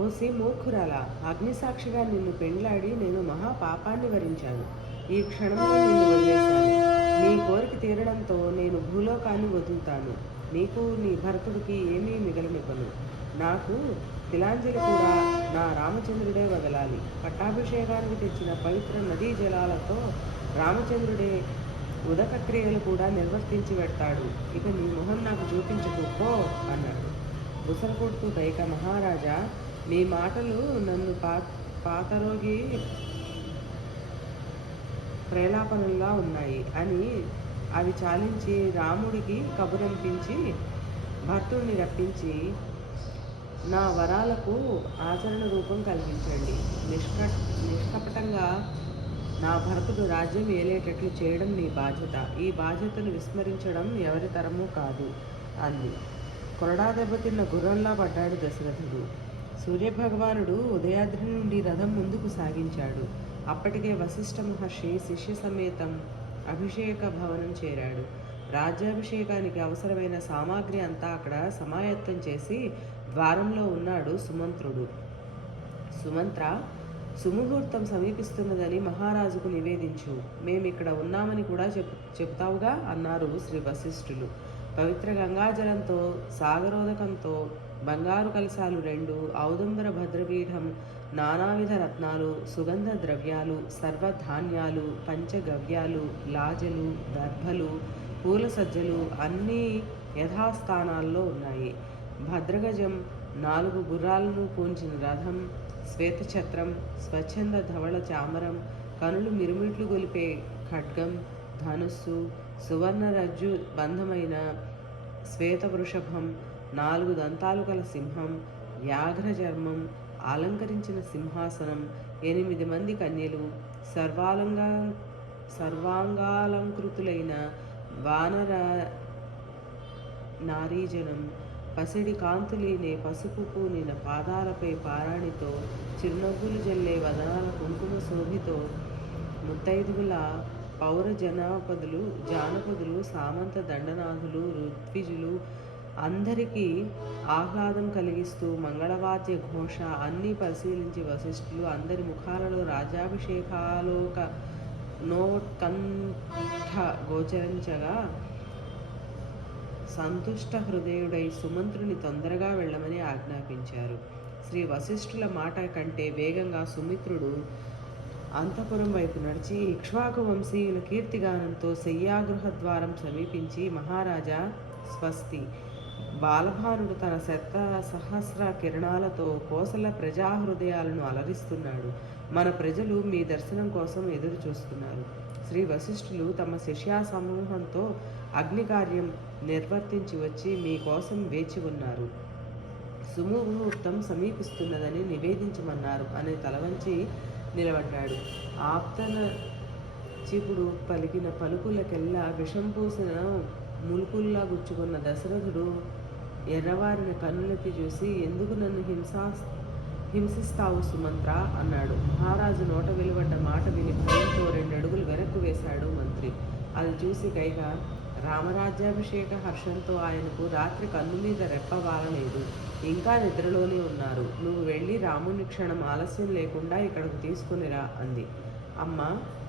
OC మూర్ఖురాలా, అగ్నిసాక్షిగా నిన్ను పెండ్లాడి నేను మహా పాపాన్ని వరించాను. ఈ క్షణంలో నిన్ను వదిలేశాను. నీ కోరిక తీరడంతో నేను భూలోకాన్ని వదులుతాను. నీకు నీ భరతుడికి ఏమీ మిగలనివ్వను. నాకు తిలాంజలి కూడా నా రామచంద్రుడే వదలాలి. పట్టాభిషేకానికి తెచ్చిన పవిత్ర నదీ జలాలతో రామచంద్రుడే ఉదక క్రియలు కూడా నిర్వర్తించి పెడతాడు. ఇక నీ మొహం నాకు చూపించుకో అన్నాడు. బుసలు కొడుతూ కైక, మహారాజా, మీ మాటలు నన్ను పాతరోగి ప్రేలాపనల్లా ఉన్నాయి అని అవి చాలించి రాముడికి కబురంపించి భర్తుడిని రప్పించి నా వరాలకు ఆచరణ రూపం కల్పించండి. నిష్కపటంగా నా భరతుడు రాజ్యం ఏలేటట్లు చేయడం నీ బాధ్యత. ఈ బాధ్యతను విస్మరించడం ఎవరి తరమూ కాదు అంది. కొరడా దెబ్బతిన్న గుర్రంలా పడ్డాడు దశరథుడు. సూర్యభగవానుడు ఉదయాద్రి నుండి రథం ముందుకు సాగించాడు. అప్పటికే వశిష్ఠ మహర్షి శిష్య సమేతం అభిషేక భవనం చేరాడు. రాజ్యాభిషేకానికి అవసరమైన సామాగ్రి అంతా అక్కడ సమాయత్తం చేసి ద్వారంలో ఉన్నాడు సుమంత్రుడు. సుమంత్ర, సుముహూర్తం సమీపిస్తున్నదని మహారాజుకు నివేదించు. మేమిక్కడ ఉన్నామని కూడా చెప్తావుగా అన్నారు శ్రీ వశిష్ఠులు. పవిత్ర గంగాజలంతో, సాగరోదకంతో, బంగారు కలశాలు 2, ఔదంబర భద్రపీఠం, నానావిధ రత్నాలు, సుగంధ ద్రవ్యాలు, సర్వధాన్యాలు, పంచగవ్యాలు, లాజలు, దర్భలు, పూల సజ్జలు అన్నీ యథాస్థానాల్లో ఉన్నాయి. భద్రగజం, 4 గుర్రాలను పూంచిన రథం, శ్వేతఛత్రం, స్వచ్ఛంద ధవళ చామరం, కనులు మిరుమిట్లు గొలిపే ఖడ్గం, ధనుస్సు, సువర్ణ రజ్జు బంధమైన శ్వేత వృషభం, 4 దంతాలు కల సింహం, వ్యాఘ్ర చర్మం, అలంకరించిన సింహాసనం, 8 మంది కన్యలు, సర్వాంగాలంకృతులైన వానర నారీజనం, పసిడి కాంతులీనే పసుపు పూనిన పాదాలపై పారాణితో, చిరునవ్వులు జల్లే వదనాల కుంకుమ శోభితో, ముత్తైదువుల పౌర జానపదులు, సామంత దండనాథులు, ఋత్విజులు అందరికీ ఆహ్లాదం కలిగిస్తూ మంగళవాద్య ఘోష అన్నీ పరిశీలించి వశిష్ఠులు అందరి ముఖాలలో రాజ్యాభిషేకాలోక నోత్కంఠ గోచరించగా సంతుష్ట హృదయుడై సుమంత్రుని తొందరగా వెళ్ళమని ఆజ్ఞాపించారు. శ్రీ వశిష్ఠుల మాట కంటే వేగంగా సుమిత్రుడు అంతఃపురం వైపు నడిచి ఇక్ష్వాకు వంశీయుల కీర్తిగానంతో శయ్యాగృహ ద్వారం సమీపించి, మహారాజా స్వస్తి. బాలభానుడు తన సహస్ర కిరణాలతో కోసల ప్రజాహృదయాలను అలరిస్తున్నాడు. మన ప్రజలు మీ దర్శనం కోసం ఎదురు చూస్తున్నారు. శ్రీ వశిష్ఠులు తమ శిష్యా సమూహంతో అగ్నికార్యం నిర్వర్తించి వచ్చి మీకోసం వేచి ఉన్నారు. సుముహూర్తం సమీపిస్తున్నదని నివేదించమన్నారు అని తలవంచి నిలబడ్డాడు. ఆప్తన చిపుడు పలికిన పలుకులకెల్లా విషం పూసిన ములుకుల్లా గుచ్చుకున్న దశరథుడు ఎర్రవారిన కన్నులెత్తి చూసి, ఎందుకు నన్ను హింసిస్తావు సుమంత్ర అన్నాడు. మహారాజు నోట వెలువడ్డ మాట విని భయంతో 2 అడుగులు వెనక్కు వేశాడు మంత్రి. అది చూసి కైక, రామరాజ్యాభిషేక హర్షంతో ఆయనకు రాత్రి కన్ను మీద రెప్పవాలలేదు. ఇంకా నిద్రలోనే ఉన్నారు. నువ్వు వెళ్ళి రాముని క్షణం ఆలస్యం లేకుండా ఇక్కడకు తీసుకునిరా అంది. అమ్మ,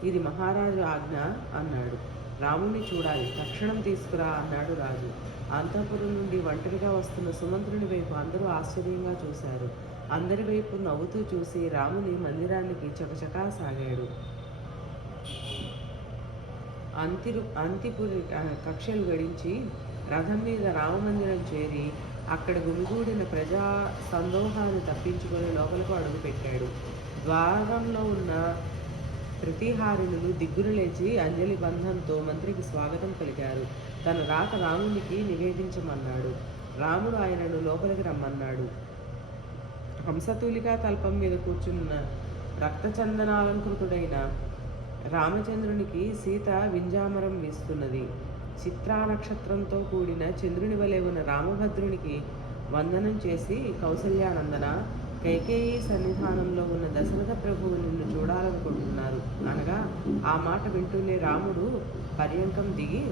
ఇది మహారాజు ఆజ్ఞ అన్నాడు. రాముణ్ణి చూడాలి, తక్షణం తీసుకురా అన్నాడు రాజు. అంతఃపురం నుండి ఒంటరిగా వస్తున్న సుమంత్రుని వైపు అందరూ ఆశ్చర్యంగా చూశారు. అందరి వైపు నవ్వుతూ చూసి రాముని మందిరానికి చకచకా సాగాడు. అంతిపురి కక్షలు గడించి రథం మీద రామమందిరం చేరి అక్కడ గుమిగూడిన ప్రజా సందోహాన్ని తప్పించుకొని లోపలకు అడుగుపెట్టాడు. ద్వారంలో ఉన్న ప్రతిహారిణులు దిగ్గులు లేచి అంజలి బంధంతో మంత్రికి స్వాగతం పలికారు. తన రాక రామునికి నివేదించమన్నాడు. రాముడు ఆయనను లోపలికి రమ్మన్నాడు. హంసతూలికా తల్పం మీద కూర్చున్న రక్తచందనాలంకృతుడైన రామచంద్రునికి సీత వింజామరం వీస్తున్నది. చిత్రా నక్షత్రంతో కూడిన చంద్రుని వలె ఉన్న రామభద్రునికి వందనం చేసి, కౌసల్యానందన, కైకేయి సన్నిధానంలో ఉన్న దశరథ ప్రభువు నిన్ను చూడాలనుకుంటున్నారు అనగా, ఆ మాట వింటూనే రాముడు పర్యంకం దిగి,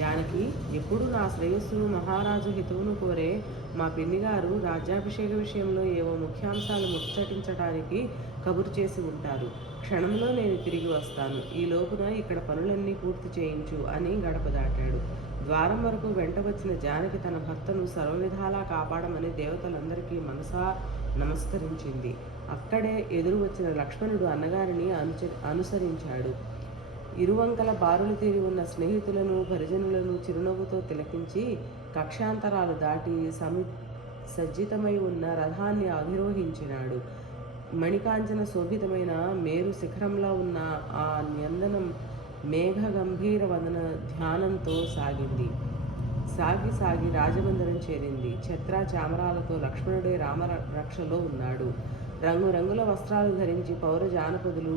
జానకి, ఎప్పుడు నా శ్రేయస్సును మహారాజు హితువును కోరే మా పిన్నిగారు రాజ్యాభిషేక విషయంలో ఏవో ముఖ్యాంశాలు ముచ్చటించడానికి కబురు చేసి ఉంటారు. క్షణంలో నేను తిరిగి వస్తాను. ఈ లోపున ఇక్కడ పనులన్నీ పూర్తి చేయించు అని గడప దాటాడు. ద్వారం వరకు వెంట వచ్చిన జానకి తన భర్తను సర్వవిధాలా కాపాడమని దేవతలందరికీ మనసా నమస్కరించింది. అక్కడే ఎదురు వచ్చిన లక్ష్మణుడు అన్నగారిని అనుసరించాడు. ఇరువంకల బారులు తీరి ఉన్న స్నేహితులను పరిజనులను చిరునవ్వుతో తిలకించి కక్షాంతరాలు దాటి సజ్జితమై ఉన్న రథాన్ని అధిరోహించినాడు. మణికాంచన శోభితమైన మేరు శిఖరంలో ఉన్న ఆ నందనం మేఘ గంభీర వదన ధ్యానంతో సాగి రాజమందిరం చేరింది. ఛత్ర చామరాలతో లక్ష్మణుడే రామరక్షలో ఉన్నాడు. రంగురంగుల వస్త్రాలు ధరించి పౌర జానపదులు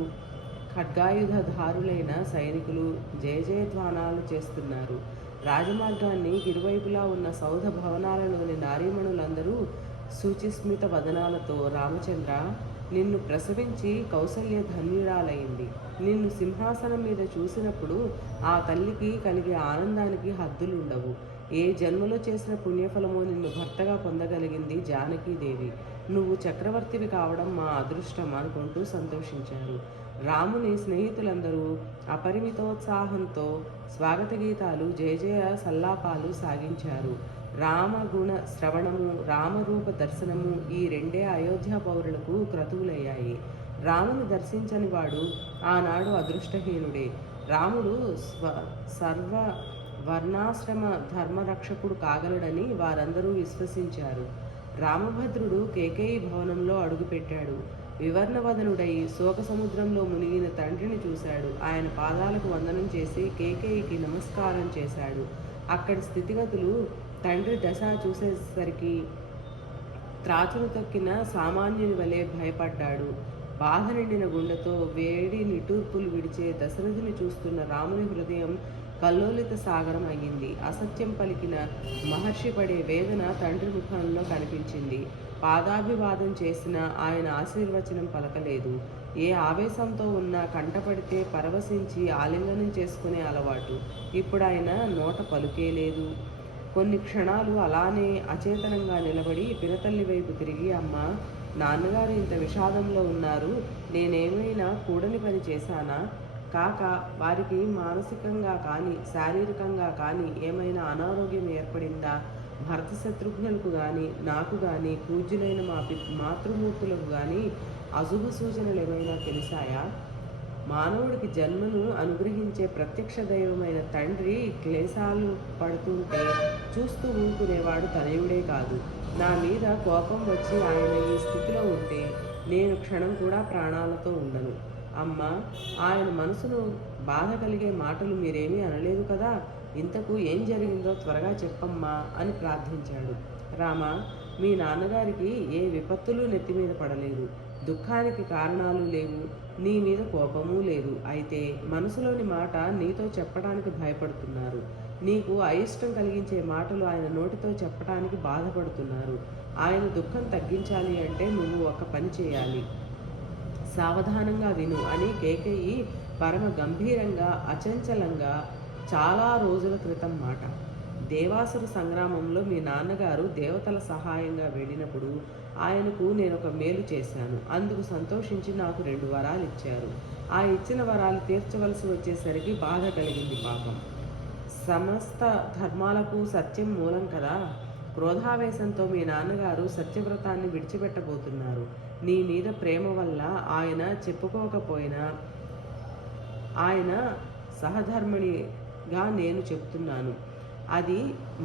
ఖడ్గాయుధధారులైన సైనికులు జయజయధ్వానాలు చేస్తున్నారు. రాజమార్గాన్ని ఇరువైపులా ఉన్న సౌధ భవనాలలోని నారీమణులందరూ శుచిస్మిత వదనాలతో రామచంద్ర, నిన్ను ప్రసవించి కౌసల్య ధన్యురాలైంది. నిన్ను సింహాసనం మీద చూసినప్పుడు ఆ తల్లికి కలిగే ఆనందానికి హద్దులుండవు. ఏ జన్మలో చేసిన పుణ్యఫలమో నిన్ను భర్తగా పొందగలిగింది జానకీదేవి. నువ్వు చక్రవర్తివి కావడం మా అదృష్టం అనుకుంటూ సంతోషించారు. రాముని స్నేహితులందరూ అపరిమితోత్సాహంతో స్వాగత గీతాలు జయజయ సల్లాపాలు సాగించారు. రామగుణ శ్రవణము, రామరూప దర్శనము ఈ రెండే అయోధ్య పౌరులకు క్రతువులయ్యాయి. రాముని దర్శించని వాడు ఆనాడు అదృష్టహీనుడే. రాముడు సర్వ వర్ణాశ్రమ ధర్మరక్షకుడు కాగలడని వారందరూ విశ్వసించారు. రామభద్రుడు కేకేయి భవనంలో అడుగుపెట్టాడు. వివర్ణవదనుడై శోక సముద్రంలో మునిగిన తండ్రిని చూశాడు. ఆయన పాదాలకు వందనం చేసి కేకేయికి నమస్కారం చేశాడు. అక్కడి స్థితిగతులు తండ్రి దశ చూసేసరికి త్రాచును తక్కిన సామాన్యుని వలె భయపడ్డాడు. బాధ నిండిన గుండెతో వేడి నిట్టూర్పులు విడిచే దశరథుని చూస్తున్న రాముని హృదయం కల్లోలిత సాగరం అయ్యింది. అసత్యం పలికిన మహర్షి పడే వేదన తండ్రి ముఖంలో కనిపించింది. పాదాభివాదం చేసిన ఆయన ఆశీర్వచనం పలకలేదు. ఏ ఆవేశంతో ఉన్నా కంటపడితే పరవశించి ఆలింగనం చేసుకునే అలవాటు. ఇప్పుడు ఆయన నోట పలుకే లేదు. కొన్ని క్షణాలు అలానే అచేతనంగా నిలబడి పినతల్లి వైపు తిరిగి, అమ్మ, నాన్నగారు ఇంత విషాదంలో ఉన్నారు. నేనేమైనా కూడని పని చేశానా? కాక వారికి మానసికంగా కానీ శారీరకంగా కానీ ఏమైనా అనారోగ్యం ఏర్పడిందా? భరత శత్రుఘ్నులకు కానీ నాకు కానీ పూజ్యులైన మా మాతృమూర్తులకు కానీ అశుభ సూచనలు ఏమైనా తెలిసాయా? మానవుడికి జన్మను అనుగ్రహించే ప్రత్యక్ష దైవమైన తండ్రి క్లేశాలు పడుతుంటే చూస్తూ ఊరుకునేవాడు తనయుడే కాదు. నా మీద కోపం వచ్చి ఆయన ఈ స్థితిలో ఉంటే నేను క్షణం కూడా ప్రాణాలతో ఉండను. అమ్మ, ఆయన మనసును బాధ కలిగే మాటలు మీరేమీ అనలేదు కదా? ఇంతకు ఏం జరిగిందో త్వరగా చెప్పమ్మా అని ప్రార్థించాడు. రామ, మీ నాన్నగారికి ఏ విపత్తులు నెత్తిమీద పడలేదు. దుఃఖానికి కారణాలు లేవు. నీ మీద కోపమూ లేదు. అయితే మనసులోని మాట నీతో చెప్పడానికి భయపడుతున్నారు. నీకు అయిష్టం కలిగించే మాటలు ఆయన నోటితో చెప్పడానికి బాధపడుతున్నారు. ఆయన దుఃఖం తగ్గించాలి అంటే నువ్వు ఒక పని చేయాలి. సావధానంగా విను అని కేకేయి పరమ గంభీరంగా అచంచలంగా చాలా రోజుల క్రితం మాట. దేవాసుర సంగ్రామంలో మీ నాన్నగారు దేవతల సహాయంగా వెళ్ళినప్పుడు ఆయనకు నేను ఒక మేలు చేశాను. అందుకు సంతోషించి నాకు 2 వరాలు ఇచ్చారు. ఆ ఇచ్చిన వరాలు తీర్చవలసి వచ్చేసరికి బాధ కలిగింది. పాపం, సమస్త ధర్మాలకు సత్యం మూలం కదా. క్రోధావేశంతో మీ నాన్నగారు సత్యవ్రతాన్ని విడిచిపెట్టబోతున్నారు. నీ మీద ప్రేమ వల్ల ఆయన చెప్పుకోకపోయినా ఆయన సహధర్మిణిగా నేను చెప్తున్నాను. అది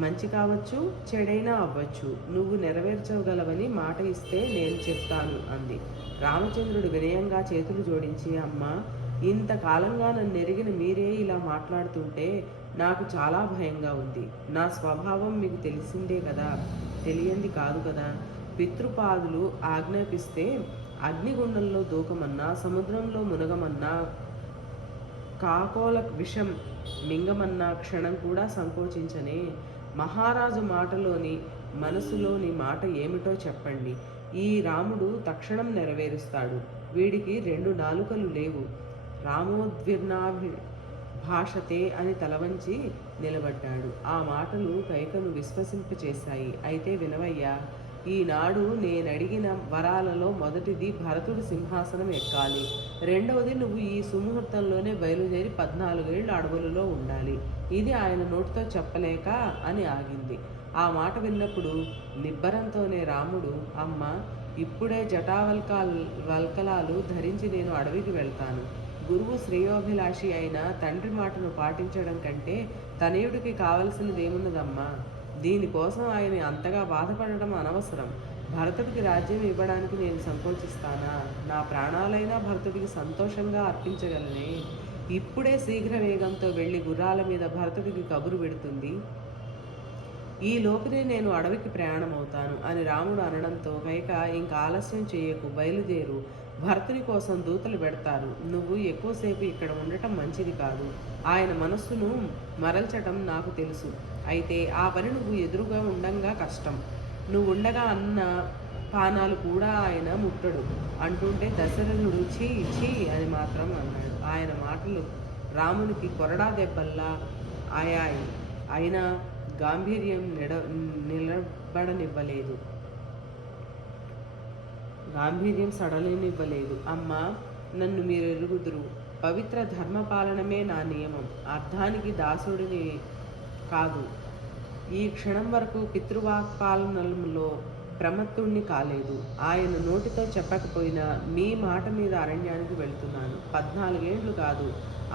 మంచి కావచ్చు, చెడైనా అవ్వచ్చు. నువ్వు నెరవేర్చగలవని మాట ఇస్తే నేను చెప్తాను అంది. రామచంద్రుడు వినయంగా చేతులు జోడించి, అమ్మ, ఇంతకాలంగా నన్ను ఎరిగిన మీరే ఇలా మాట్లాడుతుంటే నాకు చాలా భయంగా ఉంది. నా స్వభావం మీకు తెలిసిందే కదా, తెలియంది కాదు కదా. పితృపాదులు ఆజ్ఞాపిస్తే అగ్నిగుండంలో దూకమన్నా, సముద్రంలో మునగమన్నా, కాకోల విషం మింగమన్నా క్షణం కూడా సంకోచించనే. మహారాజు మాటలోని మనసులోని మాట ఏమిటో చెప్పండి. ఈ రాముడు తక్షణం నెరవేరుస్తాడు. వీడికి 2 నాలుకలు లేవు. భాషతే అని తలవంచి నిలబడ్డాడు. ఆ మాటలు కైకను విశ్వసింపచేశాయి. అయితే వినవయ్యా, ఈనాడు నేనడిగిన వరాలలో మొదటిది భరతుడి సింహాసనం ఎక్కాలి. రెండవది నువ్వు ఈ సుముహూర్తంలోనే బయలుదేరి 14 ఏళ్ళు అడవులలో ఉండాలి. ఇది ఆయన నోటితో చెప్పలేక అని ఆగింది. ఆ మాట విన్నప్పుడు నిబ్బరంతోనే రాముడు, అమ్మ, ఇప్పుడే వల్కలాలు ధరించి నేను అడవికి వెళ్తాను. గురువు శ్రేయోభిలాషి అయిన తండ్రి మాటను పాటించడం కంటే తనయుడికి కావలసినదేమున్నదమ్మా? దీనికోసం ఆయన అంతగా బాధపడడం అనవసరం. భరతుడికి రాజ్యం ఇవ్వడానికి నేను సంకోచిస్తానా? నా ప్రాణాలైనా భరతుడికి సంతోషంగా అర్పించగలనే. ఇప్పుడే శీఘ్ర వేగంతో వెళ్ళి గుర్రాల మీద భరతుడికి కబురు పెడుతుంది. ఈ లోపునే నేను అడవికి ప్రయాణమవుతాను అని రాముడు అనడంతో కైక, ఇంకా ఆలస్యం చేయకు, బయలుదేరు. భరతుని కోసం దూతలు పెడతారు. నువ్వు ఎక్కువసేపు ఇక్కడ ఉండటం మంచిది కాదు. ఆయన మనస్సును మరల్చటం నాకు తెలుసు. అయితే ఆ పని నువ్వు ఎదురుగా ఉండంగా కష్టం. నువ్వు ఉండగా అన్న పానాలు కూడా ఆయన ముట్టడు అంటుంటే దశరథుడు ఛీ ఛీ అని మాత్రం అన్నాడు. ఆయన మాటలు రామునికి కొరడా దెబ్బల్లా ఆయాయి. అయినా గాంభీర్యం నిలబడనివ్వలేదు. గాంభీర్యం సడలనివ్వలేదు. అమ్మా, నన్ను మీరు ఎరుగుదురు. పవిత్ర ధర్మపాలనమే నా నియమం. అర్థానికి దాసుడిని కాదు. ఈ క్షణం వరకు పితృవాక్పాలనలో ప్రమత్తుణ్ణి కాలేదు. ఆయన నోటితో చెప్పకపోయినా మీ మాట మీద అరణ్యానికి వెళ్తున్నాను. 14 ఏళ్ళు కాదు,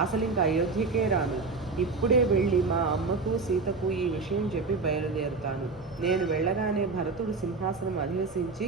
అసలు ఇంకా అయోధ్యకే రాను. ఇప్పుడే వెళ్ళి మా అమ్మకు సీతకు ఈ విషయం చెప్పి బయలుదేరుతాను. నేను వెళ్ళగానే భరతుడు సింహాసనం అధివసించి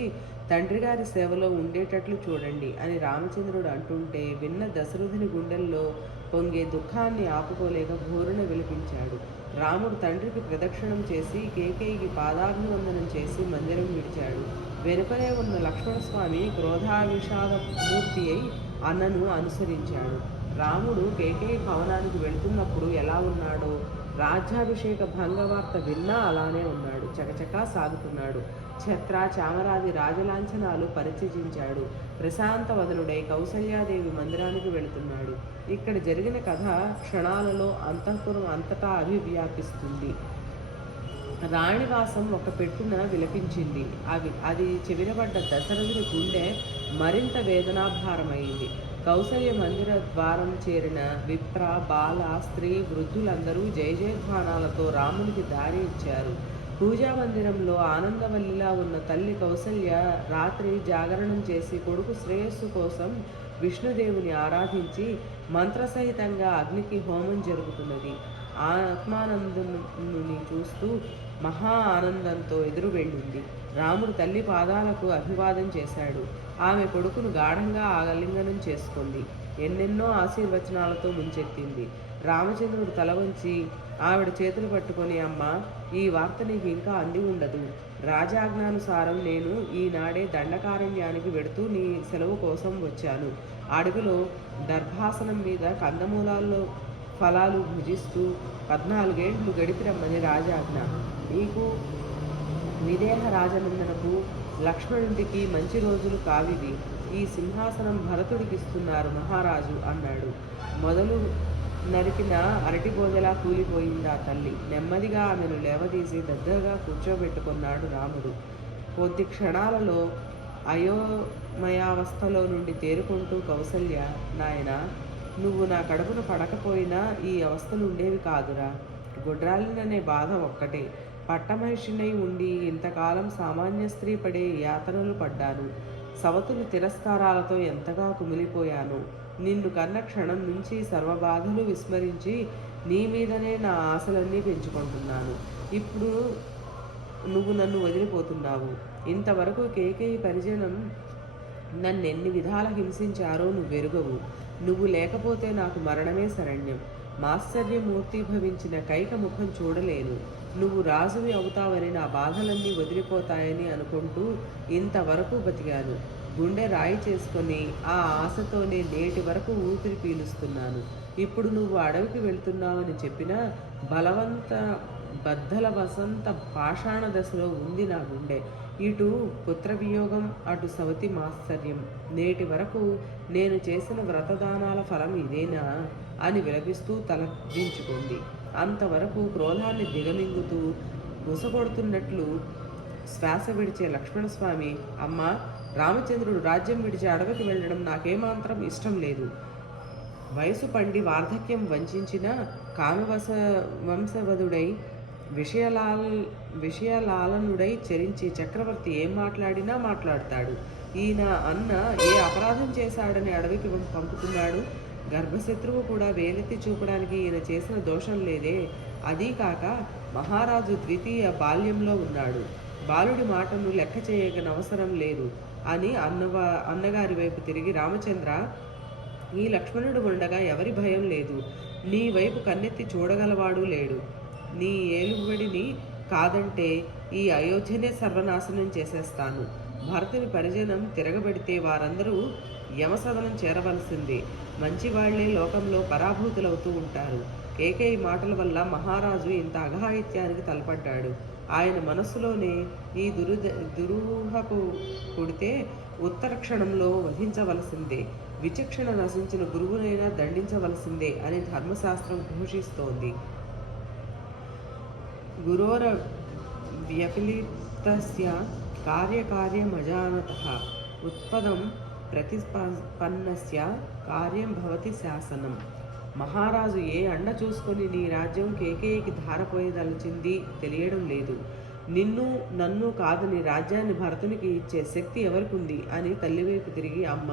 తండ్రి గారి సేవలో ఉండేటట్లు చూడండి అని రామచంద్రుడు అంటుంటే విన్న దశరథుని గుండెల్లో పొంగే దుఃఖాన్ని ఆపుకోలేక ఘోరున విలిపించాడు. రాముడు తండ్రికి ప్రదక్షిణం చేసి కేకేయికి పాదాభివందనం చేసి మందిరం విడిచాడు. వెనుకనే ఉన్న లక్ష్మణస్వామి క్రోధావిషాద మూర్తి అయి అన్నను అనుసరించాడు. రాముడు కేకేయి భవనానికి వెళ్తున్నప్పుడు ఎలా ఉన్నాడో రాజ్యాభిషేక భంగవార్త విన్నా అలానే ఉన్నాడు. చకచకా సాగుతున్నాడు. ఛత్ర చామరాది రాజలాంఛనాలు పరిచయించాడు. ప్రశాంత వదనుడై కౌసల్యాదేవి మందిరానికి వెళుతున్నాడు. ఇక్కడ జరిగిన కథ క్షణాలలో అంతఃపురం అంతటా అభివ్యాపిస్తుంది. రాణివాసం ఒక పెట్టున విలపించింది. అది చెవినబడ్డ దశరథుని గుండె మరింత వేదనాభారమైంది. కౌసల్య మందిర ద్వారం చేరిన విప్ర, బాల, స్త్రీ, వృద్ధులందరూ జయజయధ్వానాలతో రామునికి దారి ఇచ్చారు. పూజా మందిరంలో ఆనందవల్లిలా ఉన్న తల్లి కౌసల్య రాత్రి జాగరణం చేసి కొడుకు శ్రేయస్సు కోసం విష్ణుదేవుని ఆరాధించి మంత్రసహితంగా అగ్నికి హోమం జరుగుతున్నది. ఆత్మానందుని చూస్తూ మహా ఆనందంతో ఎదురు వెళ్ళింది. రాముడు తల్లి పాదాలకు అభివాదం చేశాడు. ఆమె కొడుకును గాఢంగా ఆలింగనం చేసుకుంది. ఎన్నెన్నో ఆశీర్వచనాలతో ముంచెత్తింది. రామచంద్రుడు తల వంచి ఆవిడ చేతులు పట్టుకొని, అమ్మ, ఈ వార్త నీకు ఇంకా అంది ఉండదు. రాజాజ్ఞానుసారం నేను ఈనాడే దండకారణ్యానికి వెడుతూ నీ సెలవు కోసం వచ్చాను. అడవిలో దర్భాసనం మీద కందమూలాల్లో ఫలాలు భుజిస్తూ 14 ఏళ్ళు గడిపి రమ్మని రాజాజ్ఞ. నీకు విదేహ రాజనందనకు లక్ష్మణుడికి మంచి రోజులు కావివి. ఈ సింహాసనం భరతుడికి ఇస్తున్నారు మహారాజు అన్నాడు. మొదలు నరికిన అరటిబోదలా కూలిపోయింది ఆ తల్లి. నెమ్మదిగా ఆమెను లేవదీసి దగ్గరగా కూర్చోబెట్టుకున్నాడు రాముడు. కొద్ది క్షణాలలో అయోమయావస్థలో నుండి తేరుకుంటూ కౌసల్య, నాయనా, నువ్వు నా కడుపున పడకపోయినా ఈ అవస్థలు ఉండేవి కాదురా. గుడ్రాలిననే బాధ ఒక్కటే. పట్టమహిషినై ఉండి ఇంతకాలం సామాన్య స్త్రీ పడే యాతనలు పడ్డాను. సవతులు తిరస్కారాలతో ఎంతగా కుమిలిపోయాను. నిన్ను కన్న క్షణం నుంచి సర్వబాధలు విస్మరించి నీ మీదనే నా ఆశలన్నీ పెంచుకుంటున్నాను. ఇప్పుడు నువ్వు నన్ను వదిలిపోతున్నావు. ఇంతవరకు కేకేయి పరిజనం నన్నెన్ని విధాల హింసించారో నువ్వెరుగవు. నువ్వు లేకపోతే నాకు మరణమే శరణ్యం. మాశ్చర్యమూర్తి భవించిన కైక ముఖం చూడలేను. నువ్వు రాజువి అవుతావని నా బాధలన్నీ వదిలిపోతాయని అనుకుంటూ ఇంతవరకు బతికాను. గుండె రాయి చేసుకొని ఆ ఆశతోనే నేటి వరకు ఊపిరి పీలుస్తున్నాను. ఇప్పుడు నువ్వు అడవికి వెళ్తున్నావని చెప్పినా బలవంత బద్దల వసంత పాషాణ దశలో ఉంది నా గుండె. ఇటు పుత్రవియోగం, అటు సవతి మాత్సర్యం. నేటి వరకు నేను చేసిన వ్రతదానాల ఫలం ఇదేనా అని విలపిస్తూ తలదించుకుంది. అంతవరకు క్రోధాన్ని దిగమింగుతూ బుసగొడుతున్నట్లు శ్వాస విడిచే లక్ష్మణస్వామి, అమ్మా, రామచంద్రుడు రాజ్యం విడిచి అడవికి వెళ్ళడం నాకేమాత్రం ఇష్టం లేదు. వయసు పండి వార్ధక్యం వంచిన వంశవధుడై విషయలాలనుడై చరించి చక్రవర్తి ఏం మాట్లాడినా మాట్లాడతాడు. ఈయన అన్న ఏ అపరాధం చేశాడని అడవికి పంపుతున్నాడు? గర్భశత్రువు కూడా వేలెత్తి చూపడానికి ఈయన చేసిన దోషం లేదే. అదీ కాక మహారాజు ద్వితీయ బాల్యంలో ఉన్నాడు. బాలుడి మాటను లెక్క చేయగనవసరం లేదు అని అన్నగారి వైపు తిరిగి, రామచంద్ర, ఈ లక్ష్మణుడు ఉండగా ఎవరి భయం లేదు. నీ వైపు కన్నెత్తి చూడగలవాడు లేడు. నీ ఏలుబడిని కాదంటే ఈ అయోధ్యనే సర్వనాశనం చేసేస్తాను. భరతుని పరిజనం తిరగబెడితే వారందరూ యమసదనం చేరవలసిందే. మంచివాళ్లే లోకంలో పరాభూతులవుతూ ఉంటారు. కేకేయి మాటల వల్ల మహారాజు ఇంత అఘాయిత్యానికి తలపడ్డాడు. ఆయన మనస్సులోనే ఈ దురూహపు పుడితే ఉత్తర క్షణంలో వధించవలసిందే. విచక్షణ నశించిన గురువునైనా దండించవలసిందే అని ధర్మశాస్త్రం ఘోషిస్తోంది. గురోర వ్యపిలితస్య కార్యకార్యమజానతః ఉత్పదం ప్రతిపన్నస్య కార్యం భవతి శాసనం. మహారాజు ఏ అండ చూసుకొని నీ రాజ్యం కేకేయికి ధారపోయదలిచింది తెలియడం లేదు. నిన్ను నన్ను కాదని రాజ్యాన్ని భరతునికి ఇచ్చే శక్తి ఎవరికుంది అని తల్లివైపు తిరిగి, అమ్మ,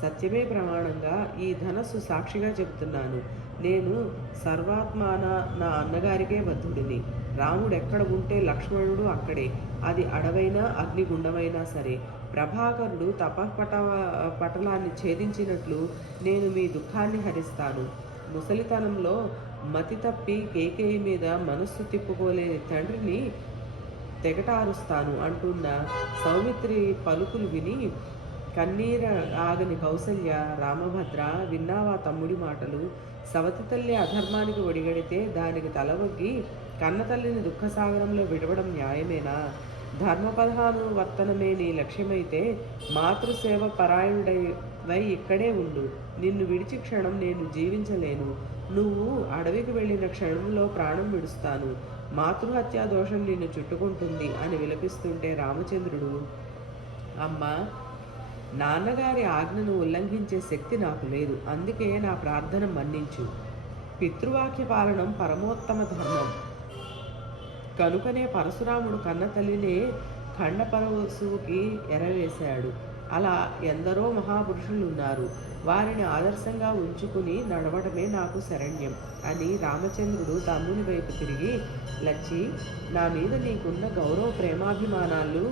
సత్యమే ప్రమాణంగా ఈ ధనస్సు సాక్షిగా చెబుతున్నాను. నేను సర్వాత్మాన నా అన్నగారికే బద్ధుడిని. రాముడు ఎక్కడ ఉంటే లక్ష్మణుడు అక్కడే. అది అడవైనా అగ్నిగుండమైనా సరే. ప్రభాకరుడు పటలాన్ని ఛేదించినట్లు నేను మీ దుఃఖాన్ని హరిస్తాను. ముసలితనంలో మతి తప్పి కేకేయి మీద మనస్సు తిప్పుకోలేని తండ్రిని తెగటారుస్తాను అంటున్న సౌమిత్రి పలుకులు విని కన్నీర ఆగని కౌసల్య, రామభద్ర, విన్నావా తమ్ముడి మాటలు? సవతి తల్లి అధర్మానికి ఒడిగడితే దానికి తలవొగ్గి కన్నతల్లిని దుఃఖసాగరంలో విడవడం న్యాయమేనా? ధర్మపదానువర్తనమే నీ లక్ష్యమైతే మాతృసేవ పరాయణుడై ఇక్కడే ఉండు. నిన్ను విడిచి క్షణం నేను జీవించలేను. నువ్వు అడవికి వెళ్ళిన క్షణంలో ప్రాణం విడుస్తాను. మాతృహత్యా దోషం నిన్ను చుట్టుకుంటుంది అని విలపిస్తుంటే రామచంద్రుడు, అమ్మా, నాన్నగారి ఆజ్ఞను ఉల్లంఘించే శక్తి నాకు లేదు. అందుకే నా ప్రార్థన మన్నించు. పితృవాక్య పాలనం పరమోత్తమ ధర్మం కనుకనే పరశురాముడు కన్న తల్లినే ఖండపరశువుకి ఎరవేశాడు. అలా ఎందరో మహాపురుషులు ఉన్నారు. వారిని ఆదర్శంగా ఉంచుకుని నడవడమే నాకు శరణ్యం అని రామచంద్రుడు తమ్ముని వైపు తిరిగి, లచ్చి, నా మీద నీకున్న గౌరవ ప్రేమాభిమానాలు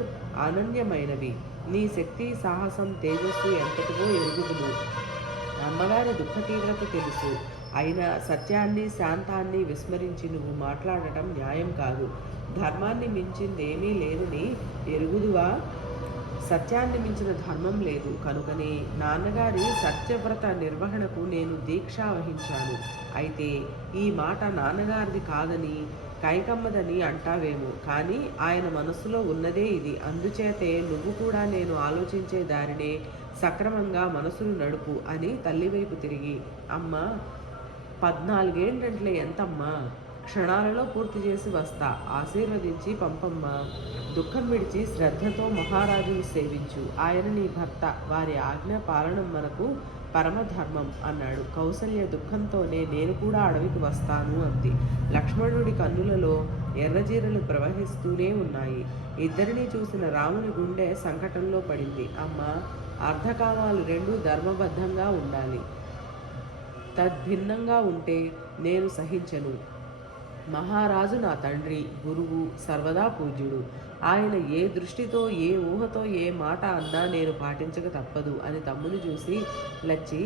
అనన్యమైనవి. నీ శక్తి, సాహసం, తేజస్సు ఎంతటివో ఎరుగుదును. అమ్మగారి దుఃఖ తీవ్రత తెలుసు. అయినా సత్యాన్ని, శాంతాన్ని విస్మరించి నువ్వు మాట్లాడటం న్యాయం కాదు. ధర్మాన్ని మించిందేమీ లేదని ఎరుగుదువా? సత్యాన్ని మించిన ధర్మం లేదు. కనుకనే నాన్నగారి సత్యవ్రత నిర్వహణకు నేను దీక్ష వహించాను. అయితే ఈ మాట నాన్నగారిది కాదని, కైకమ్మదని అంటావేమో, కానీ ఆయన మనసులో ఉన్నదే ఇది. అందుచేతే నువ్వు కూడా నేను ఆలోచించే దారినే సక్రమంగా మనసును నడుపు అని తల్లివైపు తిరిగి, అమ్మ, 14 ఏంటంటే ఎంతమ్మా? క్షణాలలో పూర్తి చేసి వస్తా. ఆశీర్వదించి పంపమ్మా. దుఃఖం విడిచి శ్రద్ధతో మహారాజును సేవించు. ఆయన నీ భర్త. వారి ఆజ్ఞ పాలనం మనకు పరమధర్మం అన్నాడు. కౌసల్య దుఃఖంతోనే నేను కూడా అడవికి వస్తాను అంది. లక్ష్మణుడి కన్నులలో ఎర్రజీరలు ప్రవహిస్తూనే ఉన్నాయి. ఇద్దరిని చూసిన రాముని గుండె సంకటంలో పడింది. అమ్మ, అర్ధకామాలు రెండూ ధర్మబద్ధంగా ఉండాలి. తద్భిన్నంగా ఉంటే నేను సహించను. మహారాజు నా తండ్రి, గురువు, సర్వదా పూజ్యుడు. ఆయన ఏ దృష్టితో, ఏ ఊహతో, ఏ మాట అన్నా నేను పాటించక తప్పదు అని తమ్ముని చూసి, లచ్చి,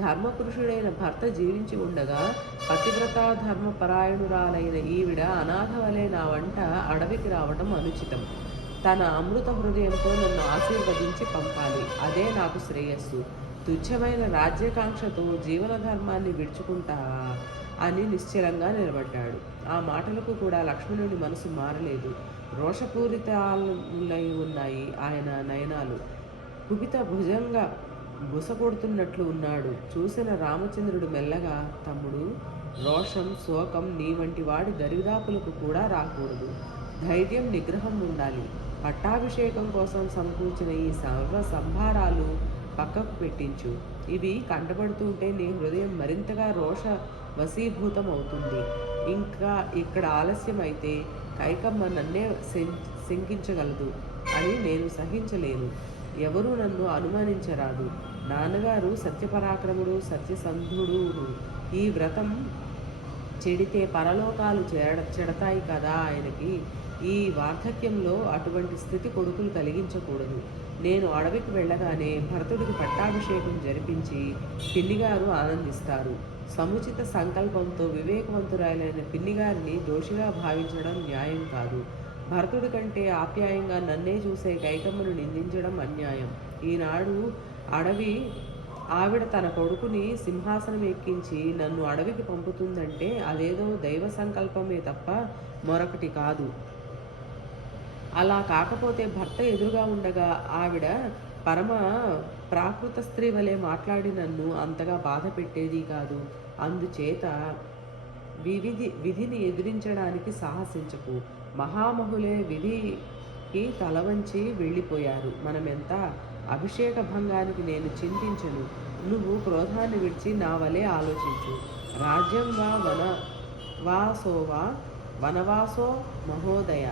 ధర్మపురుషుడైన భర్త జీవించి ఉండగా పతివ్రత ధర్మపరాయణురాలైన ఈవిడ అనాథ వలె నా వంట అడవికి రావడం అనుచితం. తన అమృత హృదయంతో నన్ను ఆశీర్వదించి పంపాలి. అదే నాకు శ్రేయస్సు. తుచ్చమైన రాజ్యకాంక్షతో జీవన ధర్మాన్ని విడుచుకుంటావా? అని నిశ్చలంగా నిలబడ్డాడు. ఆ మాటలకు కూడా లక్ష్మణుడి మనసు మారలేదు. రోషపూరితాలై ఉన్నాయి ఆయన నయనాలు. కుపిత భుజంగా బుసకొడుతున్నట్లు ఉన్నాడు. చూసిన రామచంద్రుడు మెల్లగా, తమ్ముడు, రోషం, శోకం నీ వంటి వాడి దరిదాపులకు కూడా రాకూడదు. ధైర్యం, నిగ్రహం ఉండాలి. పట్టాభిషేకం కోసం సమకూర్చిన ఈ సర్వ సంభారాలు పక్కకు పెట్టించు. ఇవి కంటపడుతుంటే నీ హృదయం మరింతగా రోష వశీభూతం అవుతుంది. ఇంకా ఇక్కడ ఆలస్యం అయితే కైకమ్మ నన్నే శంకించగలదు అని నేను సహించలేను. ఎవరూ నన్ను అనుమానించరాదు. నాన్నగారు సత్యపరాక్రముడు, సత్యసంధుడు. ఈ వ్రతం చెడితే పరలోకాలు చెడతాయి కదా ఆయనకి. ఈ వార్ధక్యంలో అటువంటి స్థితి కొడుకులు కలిగించకూడదు. నేను అడవికి వెళ్ళగానే భరతుడికి పట్టాభిషేకం జరిపించి పిన్నిగారు ఆనందిస్తారు. సముచిత సంకల్పంతో వివేకవంతురాలైన పిన్నిగారిని దోషిగా భావించడం న్యాయం కాదు. భరతుడి కంటే ఆప్యాయంగా నన్నే చూసే కైకమ్మను నిందించడం అన్యాయం. ఈనాడు అడవి ఆవిడ తన కొడుకుని సింహాసనం ఎక్కించి నన్ను అడవికి పంపుతుందంటే అదేదో దైవ సంకల్పమే తప్ప మరొకటి కాదు. అలా కాకపోతే భర్త ఎదురుగా ఉండగా ఆవిడ పరమ ప్రాకృత స్త్రీ వలె మాట్లాడి నన్ను అంతగా బాధ పెట్టేది కాదు. అందుచేత విధిని ఎదిరించడానికి సాహసించకు. మహామహులే విధికి తలవంచి వెళ్ళిపోయారు. మనమెంత అభిషేక భంగానికి నేను చింతించను. నువ్వు క్రోధాన్ని విడిచి నా వలె ఆలోచించు. రాజ్యం వనవాసో మహోదయ.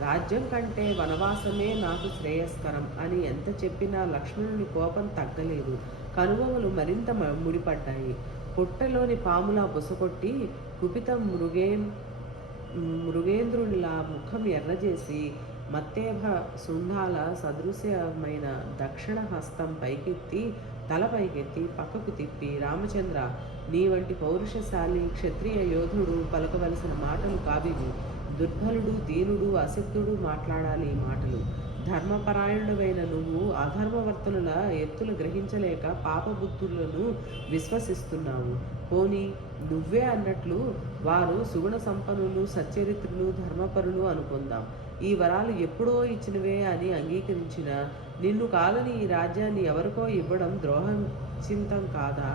రాజ్యం కంటే వనవాసమే నాకు శ్రేయస్కరం అని ఎంత చెప్పినా లక్ష్మణుని కోపం తగ్గలేదు. కనుబొమలు మరింత ముడిపడ్డాయి. పుట్టలోని పాములా బుసకొట్టి కుపిత మృగేంద్రునిలా ముఖం ఎర్రజేసి మత్తేభ శుంఢాల సదృశ్యమైన దక్షిణ హస్తం పైకెత్తి తల పైకెత్తి పక్కకు తిప్పి, రామచంద్ర, నీ వంటి పౌరుషశాలి క్షత్రియ యోధుడు పలకవలసిన మాటలు కావివి. దుర్బలుడు, దీనుడు, అశక్తుడు మాట్లాడాలి ఈ మాటలు. ధర్మపరాయణుడైన నువ్వు అధర్మవర్తనుల ఎత్తులు గ్రహించలేక పాపబుద్ధులను విశ్వసిస్తున్నావు. పోనీ నువ్వే అన్నట్లు వారు సుగుణ సంపన్నులు, సచ్చరిత్రులు, ధర్మపరులు అనుకుందాం. ఈ వరాలు ఎప్పుడో ఇచ్చినవే అని అంగీకరించిన నిన్ను కాదని ఈ రాజ్యాన్ని ఎవరికో ఇవ్వడం ద్రోహం చింతం కాదా?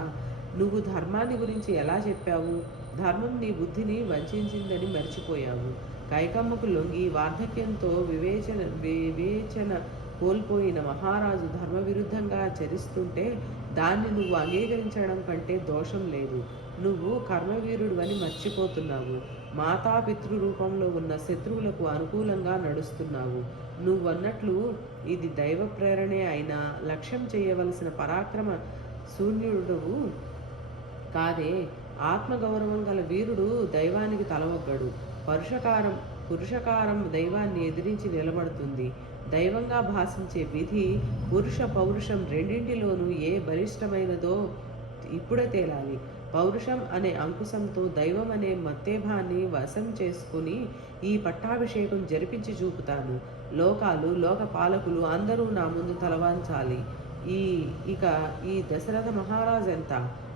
నువ్వు ధర్మాన్ని గురించి ఎలా చెప్పావు? ధర్మం నీ బుద్ధిని వంచిందని మర్చిపోయావు. కైకమ్మకు లొంగి వార్ధక్యంతో వివేచన కోల్పోయిన మహారాజు ధర్మవిరుద్ధంగా చరిస్తుంటే దాన్ని నువ్వు అంగీకరించడం కంటే దోషం లేదు. నువ్వు కర్మవీరుడు అని మర్చిపోతున్నావు. మాతాపితృ రూపంలో ఉన్న శత్రువులకు అనుకూలంగా నడుస్తున్నావు. నువ్వన్నట్లు ఇది దైవ ప్రేరణే అయినా లక్ష్యం చేయవలసిన పరాక్రమ శూన్యుడవు కాదే. ఆత్మగౌరవం గల వీరుడు దైవానికి తలవొగ్గడు. పురుషకారం దైవాన్ని ఎదిరించి నిలబడుతుంది. దైవంగా భాషించే విధి పురుష పౌరుషం రెండింటిలోనూ ఏ బలిష్టమైనదో ఇప్పుడే తేలాలి. పౌరుషం అనే అంకుశంతో దైవం అనే మత్తేభాన్ని వశం చేసుకుని ఈ పట్టాభిషేకం జరిపించి చూపుతాను. లోకాలు, లోక పాలకులు అందరూ నా ముందు తలవాంచాలి. ఇక ఈ దశరథ మహారాజు ఎంత?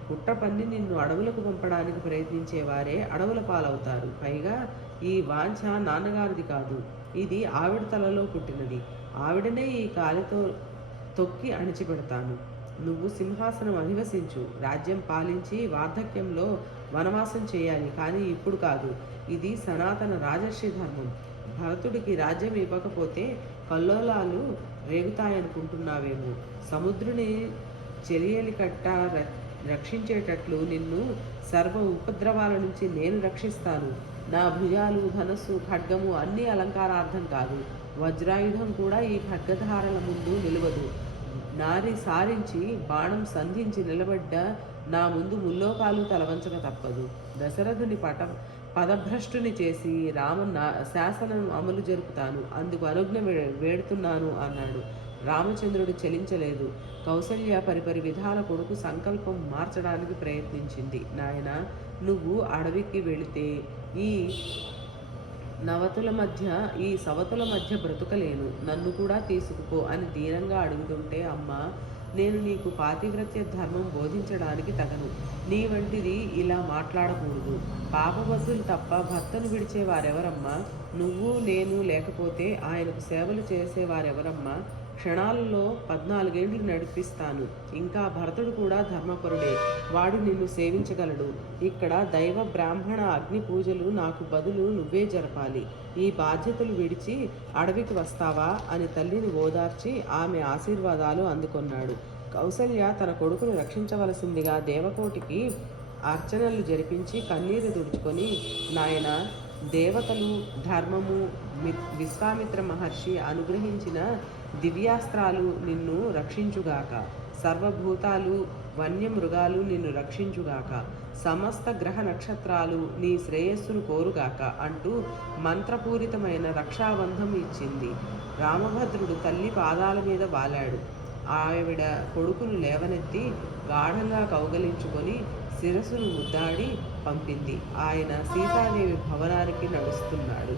పుట్టపన్ని నిన్ను అడవులకు పంపడానికి ప్రయత్నించేవారే అడవుల పాలవుతారు. పైగా ఈ వాంఛ నాన్నగారిది కాదు, ఇది ఆవిడ తలలో పుట్టినది. ఆవిడనే ఈ కాలితో తొక్కి అణిచిపెడతాను. నువ్వు సింహాసనం అధివసించు, రాజ్యం పాలించి వార్ధక్యంలో వనవాసం చేయాలి. కానీ ఇప్పుడు కాదు. ఇది సనాతన రాజర్షి ధర్మం. భరతుడికి రాజ్యం ఇవ్వకపోతే కల్లోలాలు రేగుతాయనుకుంటున్నావేమో. సముద్రుని చెలియలి కట్ట రక్షించేటట్లు నిన్ను సర్వ ఉపద్రవాల నుంచి నేను రక్షిస్తాను. నా భుజాలు, ధనస్సు, ఖడ్గము అన్నీ అలంకారార్థం కాదు. వజ్రాయుధం కూడా ఈ ఖడ్గధారల ముందు నిలవదు. నారి సారించి బాణం సంధించి నిలబడ్డ నా ముందు ముల్లోకాలు తలవంచక తప్పదు. దశరథుని పదభ్రష్టుని చేసి శాసనం అమలు జరుపుతాను. అందుకు అనుజ్ఞ వేడుతున్నాను అన్నాడు. రామచంద్రుడు చలించలేదు. కౌసల్య పరిపరి విధాల కొడుకు సంకల్పం మార్చడానికి ప్రయత్నించింది. నాయన, నువ్వు అడవికి వెళితే ఈ సవతుల మధ్య బ్రతుకలేను. నన్ను కూడా తీసుకుపో అని దీనంగా అడుగుతుంటే, అమ్మ, నేను నీకు పాతివ్రత్య ధర్మం బోధించడానికి తగను. నీ వంటిది ఇలా మాట్లాడకూడదు. పాపవశులు తప్ప భర్తను విడిచే వారెవరమ్మా? నువ్వు నేను లేకపోతే ఆయనకు సేవలు చేసేవారెవరమ్మా? క్షణాలలో 14 ఏళ్ళు నడిపిస్తాను. ఇంకా భరతుడు కూడా ధర్మపరుడే. వాడు నిన్ను సేవించగలడు. ఇక్కడ దైవ బ్రాహ్మణ అగ్ని పూజలు నాకు బదులు నువ్వే జరపాలి. ఈ బాధ్యతలు విడిచి అడవికి వస్తావా అని తల్లిని ఓదార్చి ఆమె ఆశీర్వాదాలు అందుకొన్నాడు. కౌసల్య తన కొడుకును రక్షించవలసిందిగా దేవకోటికి అర్చనలు జరిపించి కన్నీరు తుడుచుకొని, నాయన, దేవతలు, ధర్మము, విశ్వామిత్ర మహర్షి అనుగ్రహించిన దివ్యాస్త్రాలు నిన్ను రక్షించుగాక. సర్వభూతాలు, వన్యమృగాలు నిన్ను రక్షించుగాక. సమస్త గ్రహ నక్షత్రాలు నీ శ్రేయస్సును కోరుగాక అంటూ మంత్రపూరితమైన రక్షాబంధం ఇచ్చింది. రామభద్రుడు తల్లి పాదాల మీద వాలాడు. ఆవిడ కొడుకును లేవనెత్తి గాఢంగా కౌగలించుకొని శిరస్సును ముద్దాడి పంపింది. ఆయన సీతాదేవి భవనానికి నడుస్తున్నాడు.